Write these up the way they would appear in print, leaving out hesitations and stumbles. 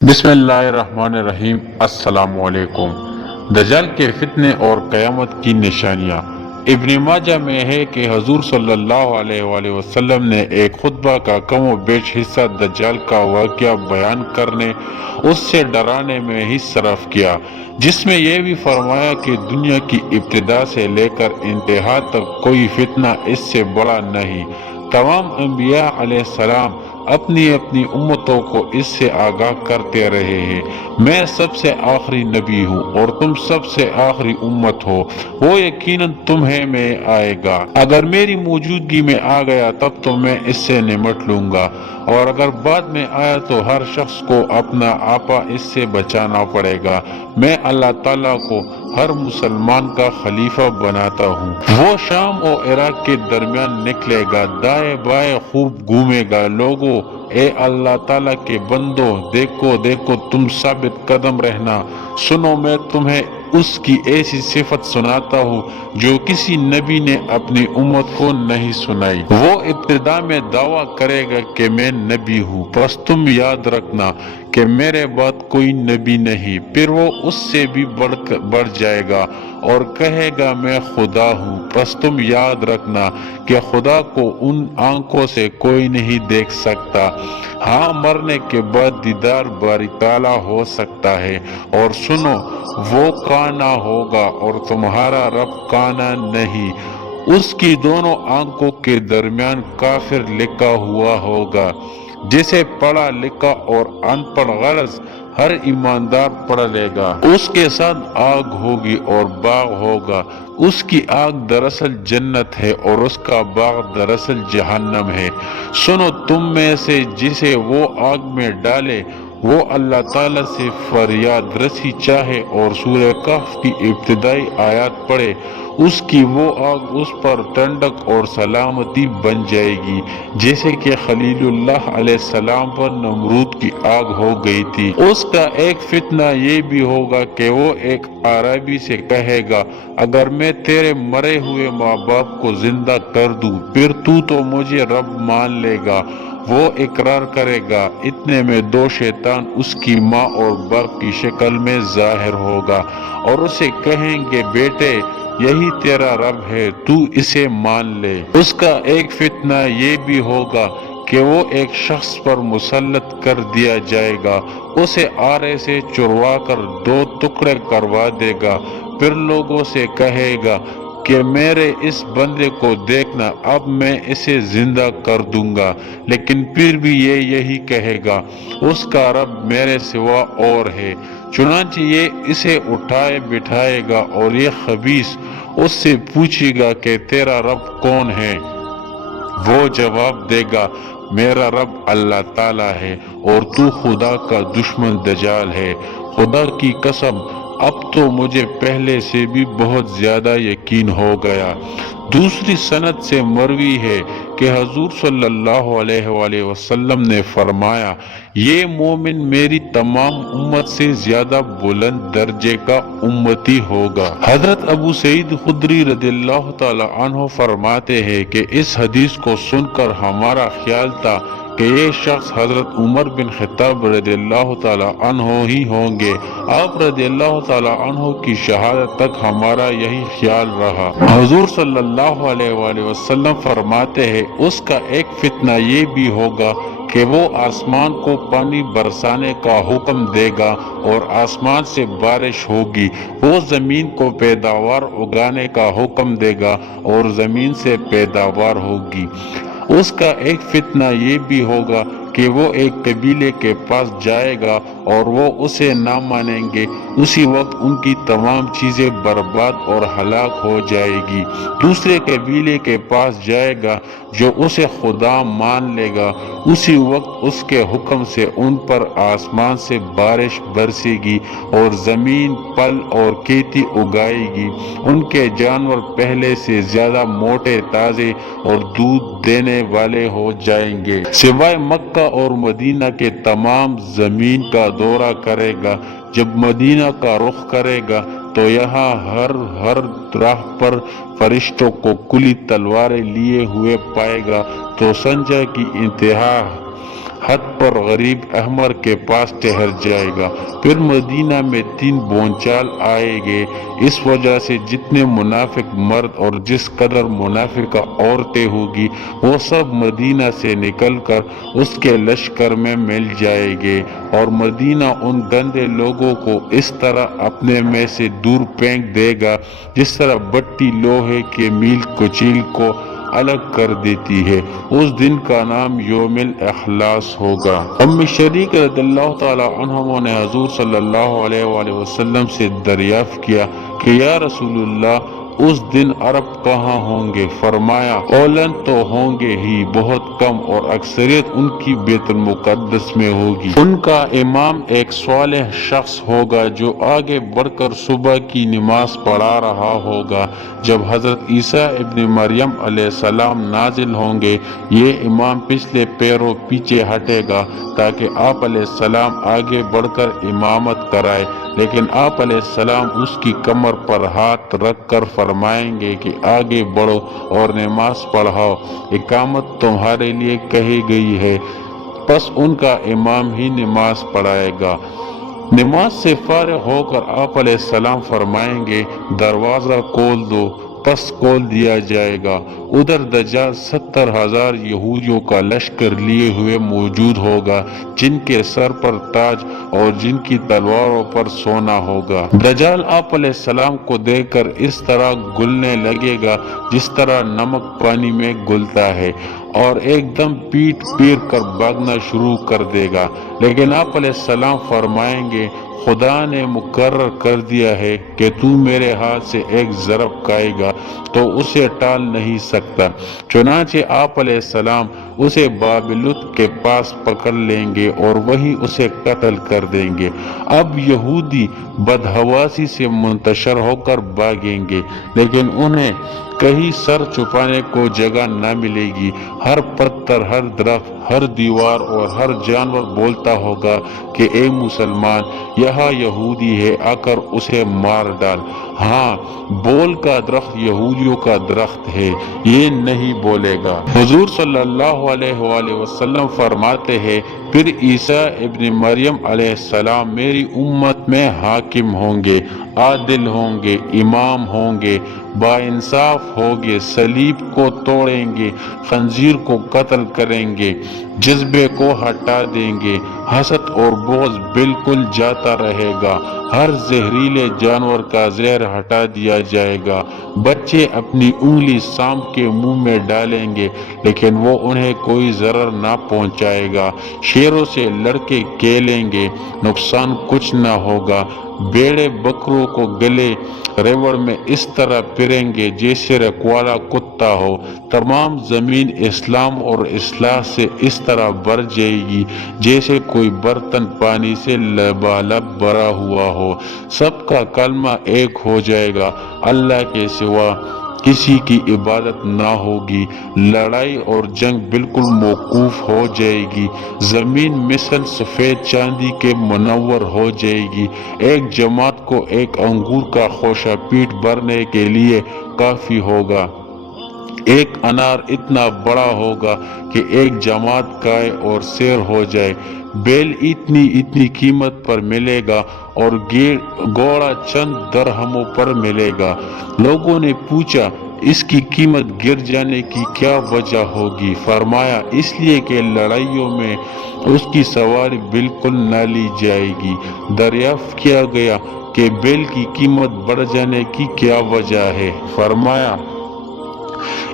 بسم اللہ الرحمن الرحیم۔ السلام علیکم۔ دجال کے فتنے اور قیامت کی نشانیاں۔ ابن ماجہ میں ہے کہ حضور صلی اللہ علیہ وآلہ وسلم نے ایک خطبہ کا کم و بیش حصہ دجال کا واقعہ بیان کرنے، اس سے ڈرانے میں ہی صرف کیا، جس میں یہ بھی فرمایا کہ دنیا کی ابتدا سے لے کر انتہا تک کوئی فتنہ اس سے بڑا نہیں۔ تمام انبیاء علیہ السلام اپنی اپنی امتوں کو اس سے آگاہ کرتے رہے ہیں۔ میں سب سے آخری نبی ہوں اور تم سب سے آخری امت ہو، وہ یقیناً تمہیں میں آئے گا۔ اگر میری موجودگی میں آ گیا تب تو میں اس سے نمٹ لوں گا، اور اگر بعد میں آیا تو ہر شخص کو اپنا آپا اس سے بچانا پڑے گا۔ میں اللہ تعالیٰ کو ہر مسلمان کا خلیفہ بناتا ہوں۔ وہ شام و عراق کے درمیان نکلے گا، دائیں بائیں خوب گھومے گا۔ لوگوں، اے اللہ تعالیٰ کے بندو، دیکھو دیکھو تم ثابت قدم رہنا۔ سنو، میں تمہیں اس کی ایسی صفت سناتا ہوں جو کسی نبی نے اپنی امت کو نہیں سنائی۔ وہ ابتدا میں دعویٰ کرے گا کہ میں نبی ہوں، بس تم یاد رکھنا کہ میرے بعد کوئی نبی نہیں۔ پھر وہ اس سے بھی بڑھ جائے گا اور کہے گا میں خدا ہوں، بس تم یاد رکھنا کہ خدا کو ان آنکھوں سے کوئی نہیں دیکھ سکتا۔ ہاں، مرنے کے بعد دیدار باری تعالیٰ ہو سکتا ہے۔ اور سنو، وہ کانا ہوگا اور تمہارا رب کانا نہیں۔ اس کی دونوں آنکھوں کے درمیان کافر لکھا ہوا ہوگا، جسے پڑھا لکھا اور ان پڑھ غرض ہر ایماندار پڑھ لے گا۔ اس کے ساتھ آگ ہوگی اور باغ ہوگا۔ اس کی آگ دراصل جنت ہے اور اس کا باغ دراصل جہنم ہے۔ سنو، تم میں سے جسے وہ آگ میں ڈالے وہ اللہ تعالیٰ سے فریاد رسی چاہے اور سورہ کہف کی ابتدائی آیات پڑھے، اس کی وہ آگ اس پر ٹھنڈک اور سلامتی بن جائے گی، جیسے کہ خلیل اللہ علیہ السلام پر نمرود کی آگ ہو گئی تھی۔ اس کا ایک فتنہ یہ بھی ہوگا کہ وہ ایک عربی سے کہے گا، اگر میں تیرے مرے ہوئے ماں باپ کو زندہ کر دوں پھر تو مجھے رب مان لے گا۔ وہ اقرار کرے گا، اتنے میں دو شیطان اس کی ماں اور باپ کی شکل میں ظاہر ہوگا اور اسے کہیں گے، بیٹے، یہی تیرا رب ہے، تو اسے مان لے۔ اس کا ایک فتنہ یہ بھی ہوگا کہ وہ ایک شخص پر مسلط کر دیا جائے گا، اسے آرے سے چروا کر دو ٹکڑے کروا دے گا، پھر لوگوں سے کہے گا کہ میرے اس بندے کو دیکھنا، اب میں اسے زندہ کر دوں گا، لیکن پھر بھی یہ یہی کہے گا، اس کا رب میرے سوا اور ہے۔ چنانچہ یہ اسے اٹھائے بٹھائے گا اور یہ خبیث اس سے پوچھے گا کہ تیرا رب کون ہے؟ وہ جواب دے گا، میرا رب اللہ تعالیٰ ہے اور تو خدا کا دشمن دجال ہے۔ خدا کی قسم، اب تو مجھے پہلے سے بھی بہت زیادہ یقین ہو گیا۔ دوسری سند سے مروی ہے کہ حضور صلی اللہ علیہ وآلہ وسلم نے فرمایا، یہ مومن میری تمام امت سے زیادہ بلند درجے کا امتی ہوگا۔ حضرت ابو سعید خدری رضی اللہ تعالی عنہ فرماتے ہیں کہ اس حدیث کو سن کر ہمارا خیال تھا کہ یہ شخص حضرت عمر بن خطاب رضی اللہ تعالی عنہ ہی ہوں گے۔ آپ رضی اللہ تعالی عنہ کی شہادت تک ہمارا یہی خیال رہا۔ حضور صلی اللہ علیہ وآلہ وسلم فرماتے ہیں، اس کا ایک فتنہ یہ بھی ہوگا کہ وہ آسمان کو پانی برسانے کا حکم دے گا اور آسمان سے بارش ہوگی۔ وہ زمین کو پیداوار اگانے کا حکم دے گا اور زمین سے پیداوار ہوگی۔ اس کا ایک فتنہ یہ بھی ہوگا کہ وہ ایک قبیلے کے پاس جائے گا اور وہ اسے نہ مانیں گے، اسی وقت ان کی تمام چیزیں برباد اور ہلاک ہو جائے گی۔ دوسرے قبیلے کے پاس جائے گا جو اسے خدا مان لے گا، اسی وقت اس کے حکم سے ان پر آسمان سے بارش برسے گی اور زمین پھل اور کھیتی اگائے گی۔ ان کے جانور پہلے سے زیادہ موٹے، تازے اور دودھ دینے والے ہو جائیں گے۔ سوائے مکہ اور مدینہ کے تمام زمین کا دورہ کرے گا۔ جب مدینہ کا رخ کرے گا تو یہاں ہر راہ پر فرشتوں کو کھلی تلواریں لیے ہوئے پائے گا، تو سنجا کی انتہا حد پر غریب احمر کے پاس ٹھہر جائے گا۔ پھر مدینہ میں 3 بونچال آئے گے۔ اس وجہ سے جتنے منافق مرد اور جس قدر منافقہ عورتیں ہوگی وہ سب مدینہ سے نکل کر اس کے لشکر میں مل جائے گے، اور مدینہ ان گندے لوگوں کو اس طرح اپنے میں سے دور پھینک دے گا جس طرح بٹی لوہے کے میل کچیل کو الگ کر دیتی ہے۔ اس دن کا نام یوم الاخلاص ہوگا۔ ام شریک رضی اللہ تعالی عنہ نے حضور صلی اللہ علیہ وآلہ وسلم سے دریافت کیا کہ یا رسول اللہ، اس دن عرب کہاں ہوں گے؟ فرمایا اولن تو ہوں گے ہی بہت کم، اور اکثریت ان کی بیت المقدس میں ہوگی۔ ان کا امام ایک صالح شخص ہوگا جو آگے بڑھ کر صبح کی نماز پڑھا رہا ہوگا۔ جب حضرت عیسیٰ ابن مریم علیہ السلام نازل ہوں گے، یہ امام پچھلے پیروں پیچھے ہٹے گا تاکہ آپ علیہ السلام آگے بڑھ کر امامت کرائے، لیکن آپ علیہ السلام اس کی کمر پر ہاتھ رکھ کر فرمائیں گے کہ آگے بڑھو اور نماز پڑھاؤ، اقامت تمہارے لیے کہی گئی ہے۔ پس ان کا امام ہی نماز پڑھائے گا۔ نماز سے فارغ ہو کر آپ علیہ السلام فرمائیں گے دروازہ کھول دو، پس کھول دیا جائے گا۔ ادھر دجال 70,000 یہودیوں کا لشکر لیے ہوئے موجود ہوگا، جن کے سر پر تاج اور جن کی تلواروں پر سونا ہوگا۔ دجال آپ علیہ السلام کو دیکھ کر اس طرح گلنے لگے گا جس طرح نمک پانی میں گلتا ہے، اور ایک دم پیٹ پیر کر بھاگنا شروع کر دے گا، لیکن آپ علیہ السلام فرمائیں گے خدا نے مقرر کر دیا ہے کہ تو میرے ہاتھ سے ایک ضرب کھائے گا تو اسے ٹال نہیں سکتا۔ چنانچہ آپ علیہ السلام اسے باب لط کے پاس پکڑ لیں گے اور وہی اسے قتل کر دیں گے۔ اب یہودی بدحواسی سے منتشر ہو کر بھاگیں گے، لیکن انہیں کہیں سر چھپانے کو جگہ نہ ملے گی۔ ہر پتھر، ہر درخت، ہر دیوار اور ہر جانور بولتا ہوگا کہ اے مسلمان، یہاں یہودی ہے، آ کر اسے مار ڈال۔ ہاں، بول کا درخت یہودیوں کا درخت ہے، یہ نہیں بولے گا۔ حضور صلی اللہ علیہ وآلہ وسلم فرماتے ہیں پھر عیسیٰ ابن مریم علیہ السلام میری امت میں حاکم ہوں گے، عادل ہوں گے، امام ہوں گے، با انصاف ہوں گے، صلیب کو توڑیں گے، خنزیر کو قتل کریں گے، جذبے کو ہٹا دیں گے، حسد اور بغض بالکل جاتا رہے گا، ہر زہریلے جانور کا زہر ہٹا دیا جائے گا، بچے اپنی انگلی سانپ کے منہ میں ڈالیں گے لیکن وہ انہیں کوئی ضرر نہ پہنچائے گا، شیروں سے لڑکے کھیلیں گے، نقصان کچھ نہ ہوگا، بیڑے بکروں کو گلے ریوڑ میں اس طرح پھریں گے جیسے رکھوالا کتا ہو، تمام زمین اسلام اور اصلاح سے اس طرح بھر جائے گی جیسے کوئی برتن پانی سے لبالب بھرا ہوا ہو، سب کا کلمہ ایک ہو جائے گا، اللہ کے سوا کسی کی عبادت نہ ہوگی، لڑائی اور جنگ بالکل موقوف ہو جائے گی، زمین مثل سفید چاندی کے منور ہو جائے گی، ایک جماعت کو ایک انگور کا خوشہ پیٹ بھرنے کے لیے کافی ہوگا، ایک انار اتنا بڑا ہوگا کہ ایک جماعت کھائے اور سیر ہو جائے، بیل اتنی قیمت پر ملے گا اور گھوڑا چند درہموں پر ملے گا۔ لوگوں نے پوچھا اس کی قیمت گر جانے کی کیا وجہ ہوگی؟ فرمایا اس لیے کہ لڑائیوں میں اس کی سواری بالکل نہ لی جائے گی۔ دریافت کیا گیا کہ بیل کی قیمت بڑھ جانے کی کیا وجہ ہے؟ فرمایا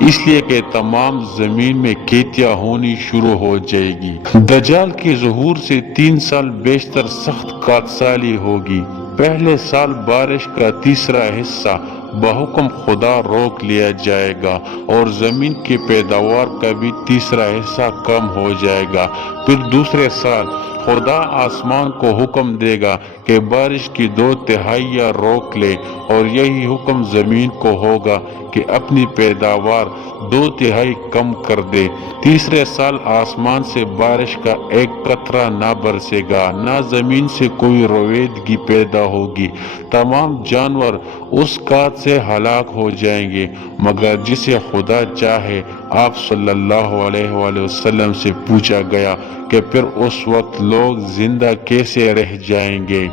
اس لیے کہ تمام زمین میں کھیتیاں ہونی شروع ہو جائے گی۔ دجال کے ظہور سے 3 سال بیشتر سخت کاکسالی ہوگی۔ پہلے سال بارش کا تیسرا حصہ بحکم خدا روک لیا جائے گا اور زمین کی پیداوار کا بھی تیسرا حصہ کم ہو جائے گا۔ پھر دوسرے سال خدا آسمان کو حکم دے گا کہ بارش کی 2/3 روک لے، اور یہی حکم زمین کو ہوگا کہ اپنی پیداوار 2/3 کم کر دے۔ تیسرے سال آسمان سے بارش کا ایک قطرہ نہ برسے گا، نہ زمین سے کوئی رویدگی پیدا ہوگی، تمام جانور اس کات سے ہلاک ہو جائیں گے مگر جسے خدا چاہے۔ آپ صلی اللہ علیہ وآلہ وسلم سے پوچھا گیا کہ پھر اس وقت لوگ زندہ کیسے رہ جائیں گے؟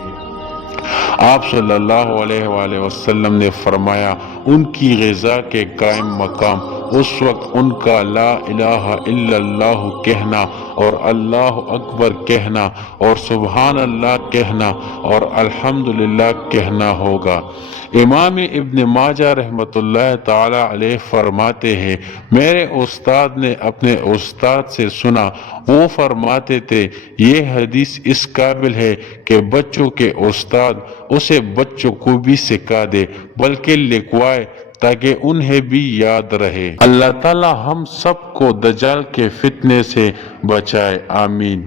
آپ صلی اللہ علیہ وآلہ وسلم نے فرمایا، ان کی غذا کے قائم مقام اس وقت ان کا لا الہ الا اللہ کہنا اور اللہ اکبر کہنا اور سبحان اللہ کہنا اور الحمدللہ کہنا ہوگا۔ امام ابن ماجہ رحمۃ اللہ تعالی علیہ فرماتے ہیں، میرے استاد نے اپنے استاد سے سنا، وہ فرماتے تھے یہ حدیث اس قابل ہے کہ بچوں کے استاد اسے بچوں کو بھی سکھا دے بلکہ لکھوائے تاکہ انہیں بھی یاد رہے۔ اللہ تعالی ہم سب کو دجال کے فتنے سے بچائے، آمین۔